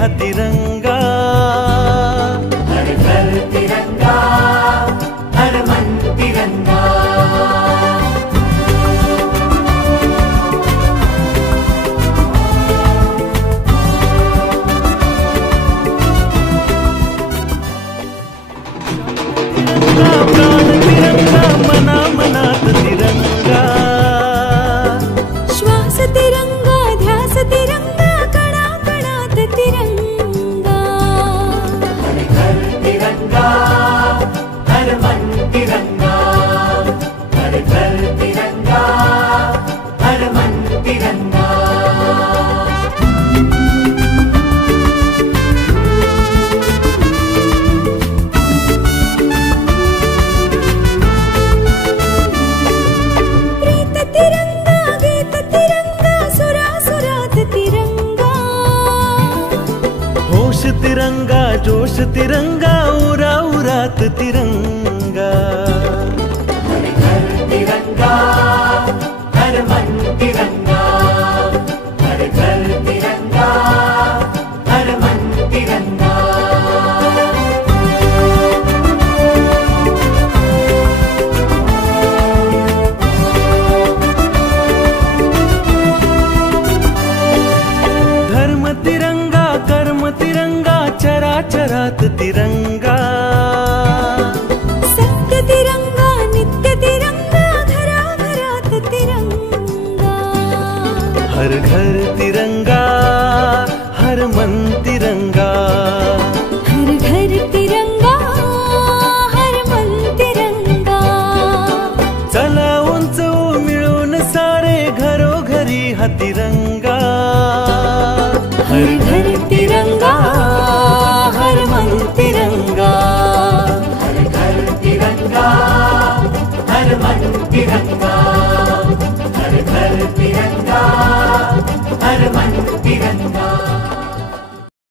हा तिरंगा। हर घर तिरंगा, हर मन तिरंगा। प्राण तिरंगा, मना मनात तिरंगा। श्वास तिरंगा, ध्यास तिरंगा, कणा कणात तिरंगा। हर घर तिरंगा, हर मन तिरंगा। हर घर तिरंगा, हर मन तिरंगा। प्रीत तिरंगा, गीत तिरंगा, सुरा सुरात तिरंगा। होश तिरंगा, जोश तिरंगा, उरा उरात तिरंगा। हर घर तिरंगा, हर मन तिरंगा। हर घर तिरंगा, हर मन तिरंगा। धर्म तिरंगा, कर्म तिरंगा, चराचरात तिरंगा।